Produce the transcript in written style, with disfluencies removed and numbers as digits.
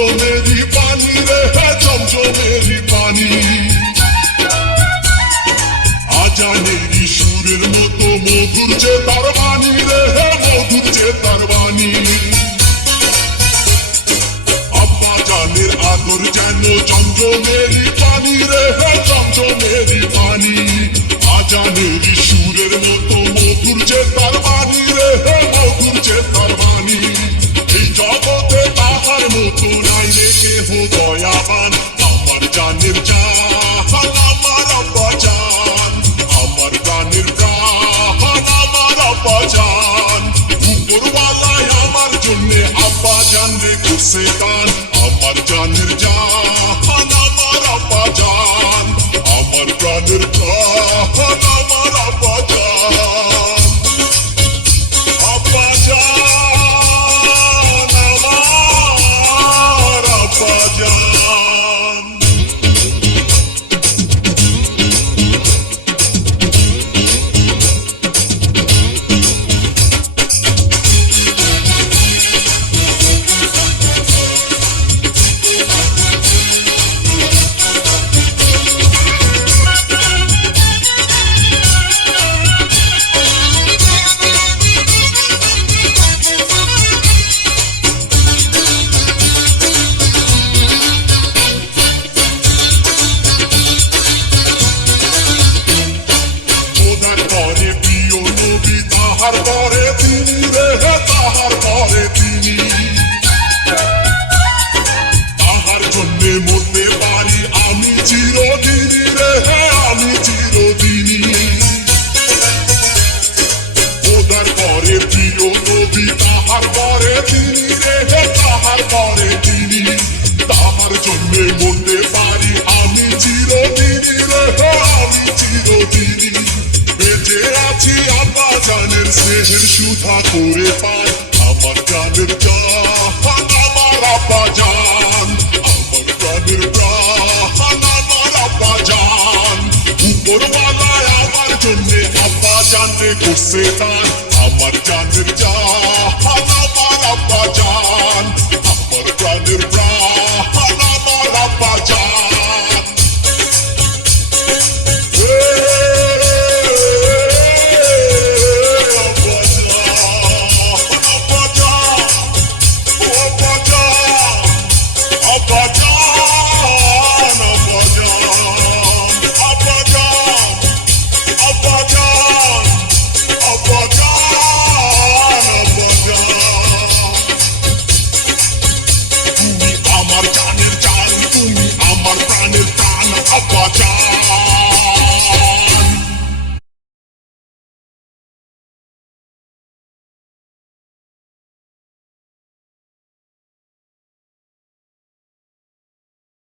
জমজমেরি পানি রে জমজমেরি পানি আজানেরি সুরের মতো মধুর যে তার বাণী রে মধুর যে তার বাণী আব্বা জানের আদর যেন জমজমেরি পানি রে জমজমেরি পানি আজানেরি সুরের মতো মধুর যে তার বাণী রে মধুর যে তার বাণী এই জগতে তাহার মতো নাই রে কেহ দয়াবান আমার জানের জান আমার আব্বা জান আমার প্রাণের প্রাণ আমার আব্বা জান উপরওয়ালায় আমার জন্যে আব্বা জান রে করছে দান আমার জানের জান আমার আব্বা জান আমার প্রাণের প্রাণ আমার আব্বা জান আব্বা জান আমার আব্বা জান তাহার পরে তিনি রে তাহার পরে তিনি তাহার জন্যে মরতে পারি আমি চিরদিনই রে আমি চিরদিনই ওদার পরে প্রিয় নবী তাহার পরে তিনি রে তাহার পরে তিনি তাহার জন্যে মরতে পারি আমি চিরদিনই রে আমি চিরদিনই বেঁচে আছি আব্বা জানের স্নেহের সুধা করে পাই আমার জানের জান আমার আব্বা জান আমার প্রাণের প্রাণ আমার আব্বা জান উপরওয়ালায় আমার জন্যে আব্বা জান রে করছে দান আমার জানের জান